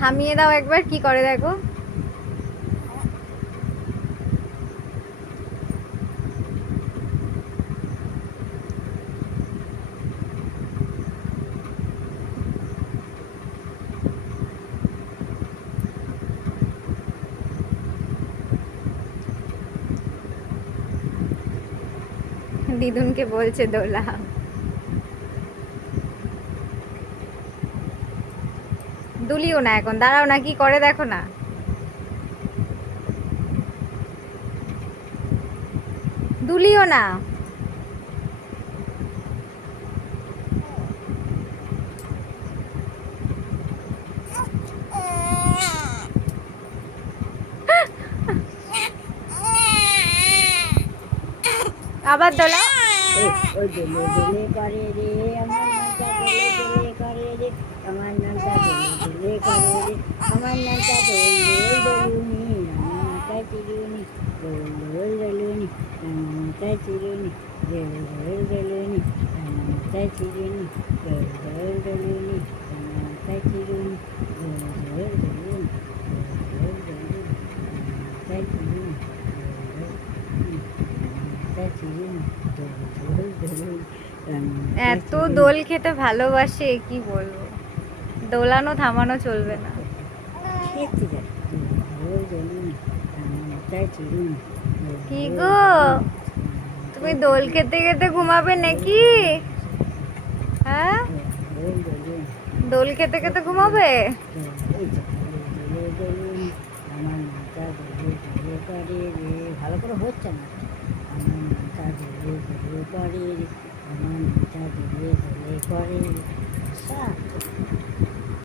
থামিয়ে দাও একবার, কি করে দেখো। দিদুনকে বলছে দোলা। দুলিও না এখন, দাঁড়াও না, কি করে দেখো না। দুলিও না। আবার দোলা। ওই দোলে দোলে করে রে আমার নামটা দোলে দোলে করে রে আমার নামটা দোলে দোলে করে রে আমার নামটা দোল দোল দোলুনি রানা মাথায় চিরুনি দোল দোল দোলুনি রানা মাথায় চিরুনি দোল দোল দোলুনি রানা মাথায় চিরুনি দোল দোল দোলুনি রানা মাথায় চিরুনি দোল দোল দোলুনি দোল দোল দোলুনি রানা মাথায় চিরুনি এত দোল খেতে ভালোবাসে, কি বলবো। দোলানো থামানো চলবে না। কি গো, তুমি দোল খেতে খেতে ঘুমাবে নাকি? হ্যাঁ, দোল খেতে খেতে ঘুমাবে। ভালো করে হচ্ছে না। আমার নামটা দোলে দোলে করে আমার নামটা দোলে দোলে করে